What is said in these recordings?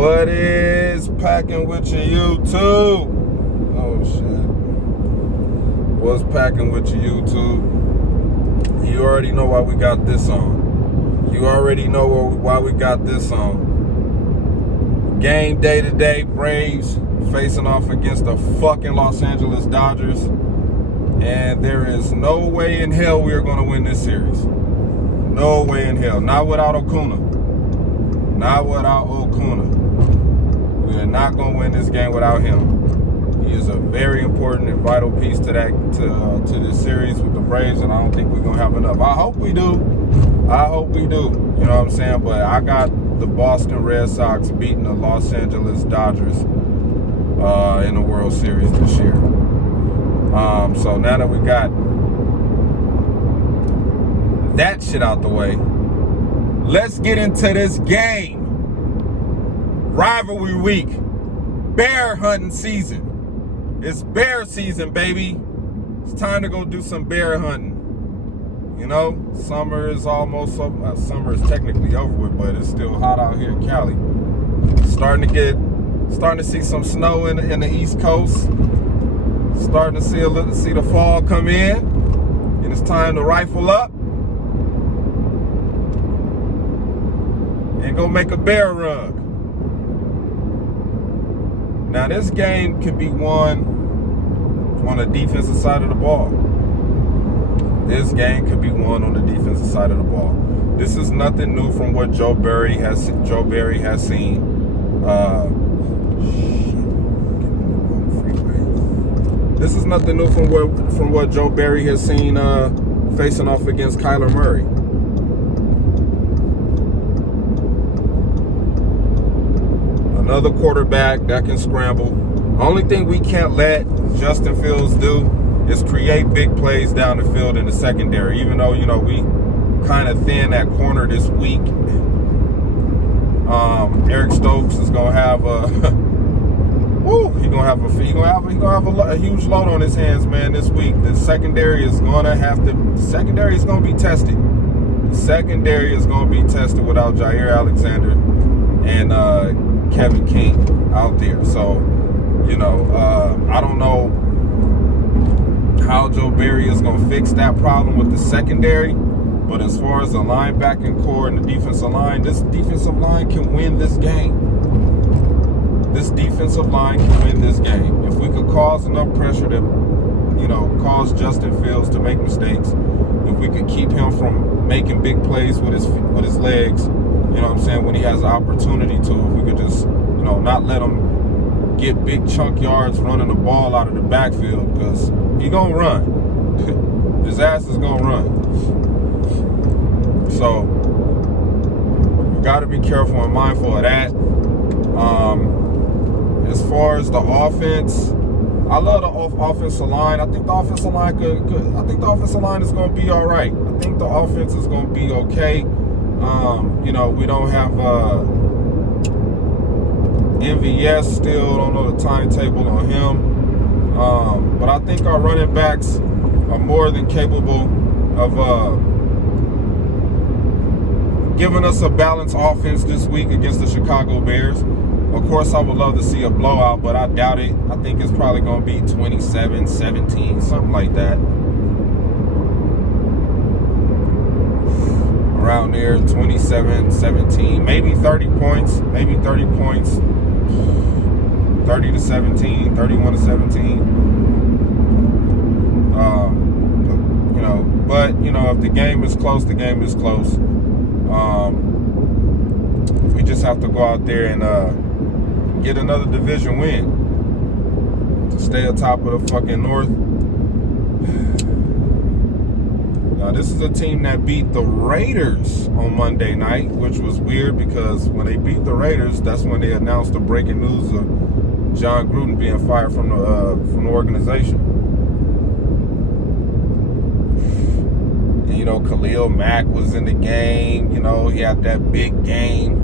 What is packing with your YouTube? Oh shit. What's packing with your YouTube? You already know why we got this on. You already know why we got this on. Game day today, Braves facing off against the fucking Los Angeles Dodgers. And there is no way in hell we are going to win this series. No way in hell. Not without Acuna. Not without Acuna. We are not going to win this game without him. He is a very important and vital piece to this series with the Braves, and I don't think we're going to have enough. I hope we do. I hope we do. You know what I'm saying? But I got the Boston Red Sox beating the Los Angeles Dodgers in the World Series this year. So now that we got that shit out the way, let's get into this game. Rivalry week. Bear hunting season. It's bear season, baby. It's time to go do some bear hunting. You know, summer is almost over. Summer is technically over with, but it's still hot out here in Cali. Starting to see some snow in the East Coast. Starting to see the fall come in, and it's time to rifle up and go make a bear rug. Now this game can be won on the defensive side of the ball. This game could be won on the defensive side of the ball. This is nothing new from what Joe Barry has seen. This is nothing new from what Joe Barry has seen facing off against Kyler Murray. Another quarterback that can scramble. Only thing we can't let Justin Fields do is create big plays down the field in the secondary. Even though, you know, we kind of thin that corner this week. Eric Stokes is gonna have a He's gonna have a huge load on his hands, man, this week. The secondary is gonna be tested. The secondary is gonna be tested without Jair Alexander and Kevin King out there. So, you know, I don't know how Joe Barry is gonna fix that problem with the secondary. But as far as the linebacking core and the defensive line, this defensive line can win this game. This defensive line can win this game. If we could cause enough pressure to, you know, cause Justin Fields to make mistakes, if we could keep him from making big plays with his legs, you know what I'm saying, when he has the opportunity to, if we could just, you know, not let him get big chunk yards running the ball out of the backfield, because he gonna run. His ass is gonna run. So we got to be careful and mindful of that. As far as the offense, I love the offensive line. I think the offensive line I think the offensive line is going to be all right. I think the offense is going to be okay. You know, we don't have MVS still. Don't know the timetable on him. But I think our running backs are more than capable of giving us a balanced offense this week against the Chicago Bears. Of course, I would love to see a blowout, but I doubt it. I think it's probably going to be 27-17, something like that. Around there, 27-17, maybe 30 points. 30 to 17, 31 to 17. You know, but, you know, if the game is close, the game is close. We just have to go out there and get another division win to stay atop of the fucking North. Now, this is a team that beat the Raiders on Monday night, which was weird because when they beat the Raiders, that's when they announced the breaking news of John Gruden being fired from the organization. And, you know, Khalil Mack was in the game. You know, he had that big game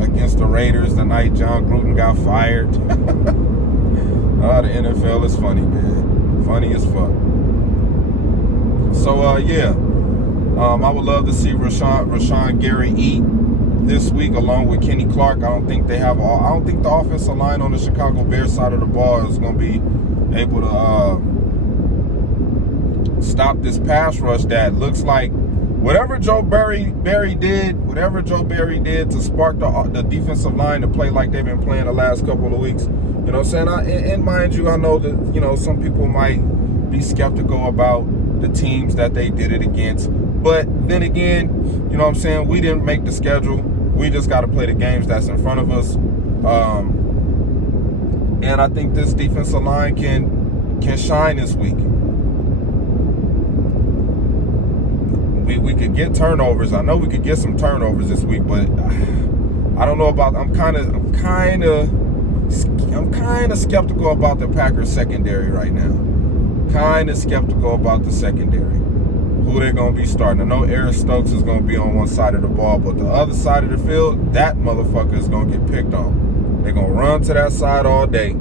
against the Raiders the night John Gruden got fired. Oh, the NFL is funny, man. Funny as fuck. So, yeah. I would love to see Rashawn Gary eat this week, along with Kenny Clark. I don't think the offensive line on the Chicago Bears side of the ball is going to be able to stop this pass rush that looks like whatever Joe Barry did to spark the defensive line to play like they've been playing the last couple of weeks. You know what I'm saying? And mind you, I know that, you know, some people might be skeptical about the teams that they did it against. But then again, you know what I'm saying, we didn't make the schedule. We just got to play the games that's in front of us. And I think this defensive line can shine this week. We could get turnovers. I know we could get some turnovers this week, but I don't know about. I'm kind of skeptical about the Packers secondary right now. Kind of skeptical about the secondary. Who they're going to be starting. I know Aaron Stokes is going to be on one side of the ball, but the other side of the field, that motherfucker is going to get picked on. They're going to run to that side all day.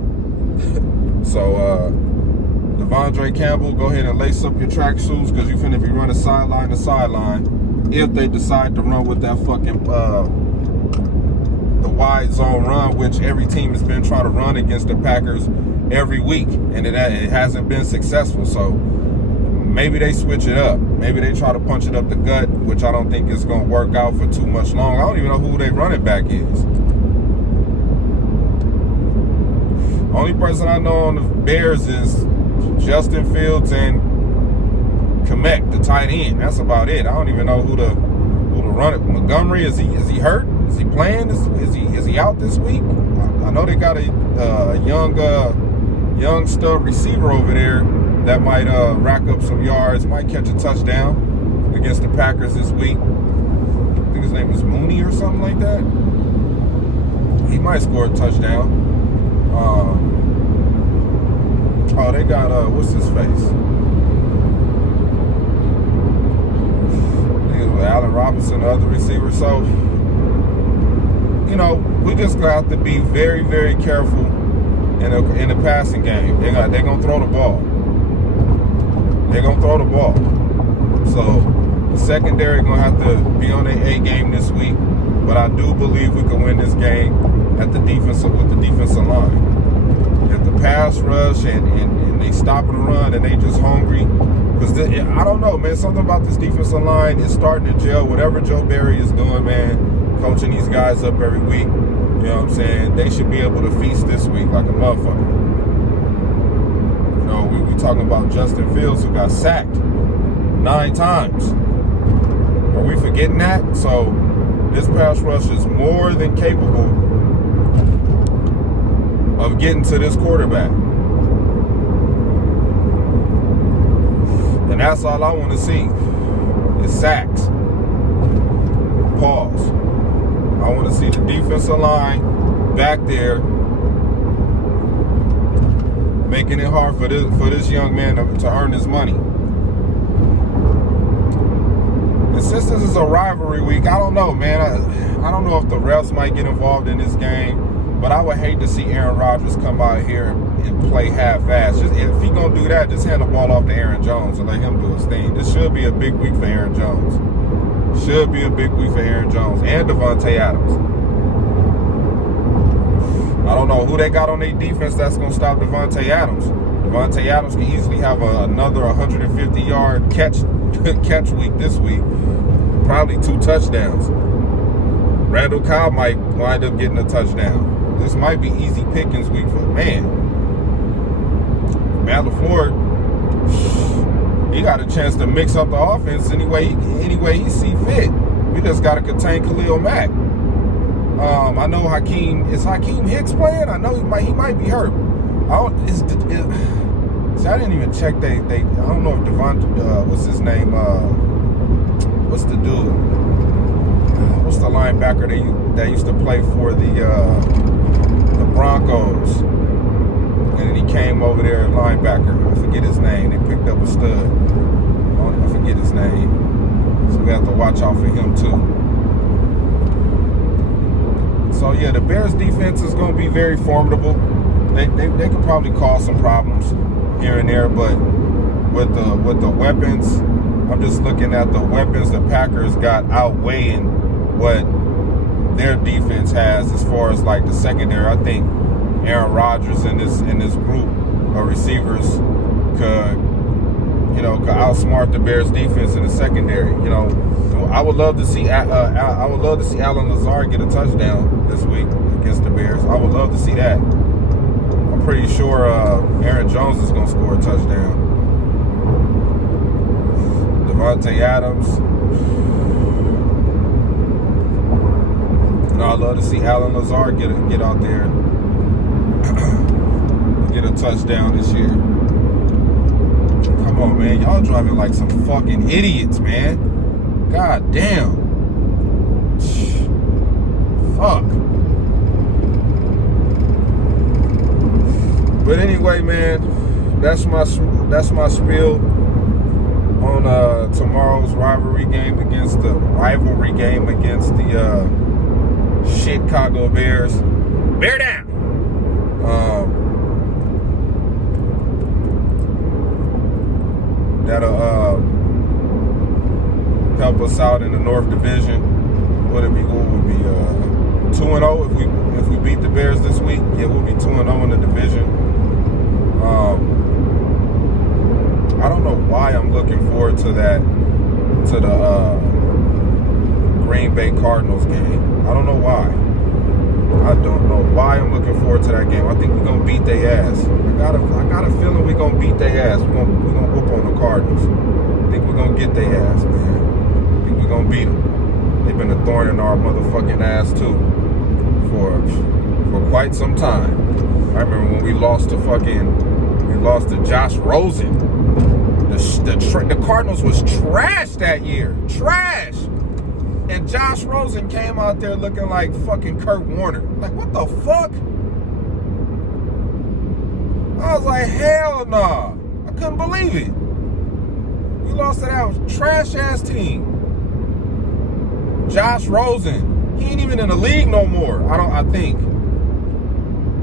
So, Devondre Campbell, go ahead and lace up your track shoes, because you're finna be running sideline to sideline if they decide to run with that fucking the wide zone run, which every team has been trying to run against the Packers every week, and it hasn't been successful. So maybe they switch it up. Maybe they try to punch it up the gut, which I don't think is going to work out for too much long. I don't even know who their running back is. Only person I know on the Bears is Justin Fields and Kmet, the tight end. That's about it. I don't even know who to run it. Montgomery, is he hurt? Is he playing? Is he out this week? I know they got a young stud receiver over there that might rack up some yards, might catch a touchdown against the Packers this week. I think his name is Mooney or something like that. He might score a touchdown. Oh, they got, what's his face? Allen Robinson, the other receiver. So, you know, we just got to be very, very careful in the passing game. They're going to throw the ball. They're going to throw the ball. So, the secondary going to have to be on their A game this week. But I do believe we can win this game with the defensive line. If the pass rush and they stop the run and they just hungry, because I don't know, man, something about this defensive line is starting to gel. Whatever Joe Barry is doing, man, coaching these guys up every week, you know what I'm saying, they should be able to feast this week like a motherfucker. You know, we talking about Justin Fields, who got sacked 9 times. Are we forgetting that? So this pass rush is more than capable of getting to this quarterback. And that's all I want to see is sacks. Pause. I want to see the defensive line back there making it hard for this young man to earn his money. And since this is a rivalry week, I don't know, man. I don't know if the refs might get involved in this game. But I would hate to see Aaron Rodgers come out here and play half-assed. If he gonna do that, just hand the ball off to Aaron Jones and let him do his thing. This should be a big week for Aaron Jones. Should be a big week for Aaron Jones and Devontae Adams. I don't know who they got on their defense that's gonna stop Devontae Adams. Devontae Adams can easily have another 150-yard catch week this week. Probably 2 touchdowns. Randall Cobb might wind up getting a touchdown. This might be easy pickings week for Matt LaFleur. He got a chance to mix up the offense any way he see fit. We just got to contain Khalil Mack. I know Hakeem Hicks playing. I know he might be hurt. I didn't even check. I don't know if what's his name? What's the dude? What's the linebacker that used to play for the Broncos? And then he came over there at linebacker. I forget his name. They picked up a stud. I forget his name. So we have to watch out for him too. So yeah, the Bears defense is going to be very formidable. They could probably cause some problems here and there, but with the weapons, I'm just looking at the weapons the Packers got outweighing what their defense has as far as like the secondary. I think Aaron Rodgers and this group of receivers could outsmart the Bears defense in the secondary. I would love to see Alan Lazard get a touchdown this week against the Bears. I would love to see that. I'm pretty sure Aaron Jones is going to score a touchdown. Devontae Adams. I'd love to see Alan Lazard get out there and get a touchdown this year. Come on, man. Y'all driving like some fucking idiots, man. God damn. Fuck. But anyway, man, that's my spiel on tomorrow's rivalry game against the Chicago Bears. Bear down. That'll help us out in the North Division. What would be 2-0 if we beat the Bears this week? Yeah, we'll be 2-0 in the division. I don't know why I'm looking forward to the Green Bay Cardinals game. I don't know why. I'm looking forward to that game. I think we're gonna beat their ass. I got a feeling we're gonna beat their ass. We're gonna whoop on the Cardinals. I think we're gonna get their ass, man. I think we're gonna beat them. They've been a thorn in our motherfucking ass too for quite some time. I remember when we lost to Josh Rosen. The Cardinals was trash that year. Trash. And Josh Rosen came out there looking like fucking Kurt Warner. Like, what the fuck? I was like, hell nah. I couldn't believe it. We lost to that trash-ass team. Josh Rosen. He ain't even in the league no more, I think.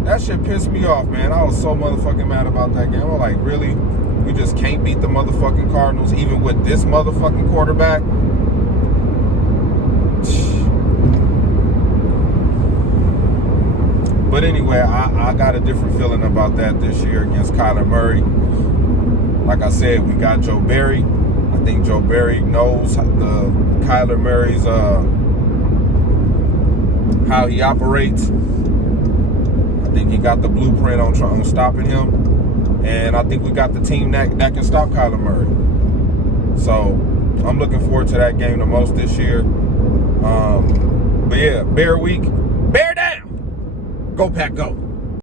That shit pissed me off, man. I was so motherfucking mad about that game. I was like, really? We just can't beat the motherfucking Cardinals even with this motherfucking quarterback? But anyway, I got a different feeling about that this year against Kyler Murray. Like I said, we got Joe Barry. I think Joe Barry knows Kyler Murray's how he operates. I think he got the blueprint on stopping him. And I think we got the team that can stop Kyler Murray. So I'm looking forward to that game the most this year. But yeah, Bear Week. Bear down! Go Pack, go.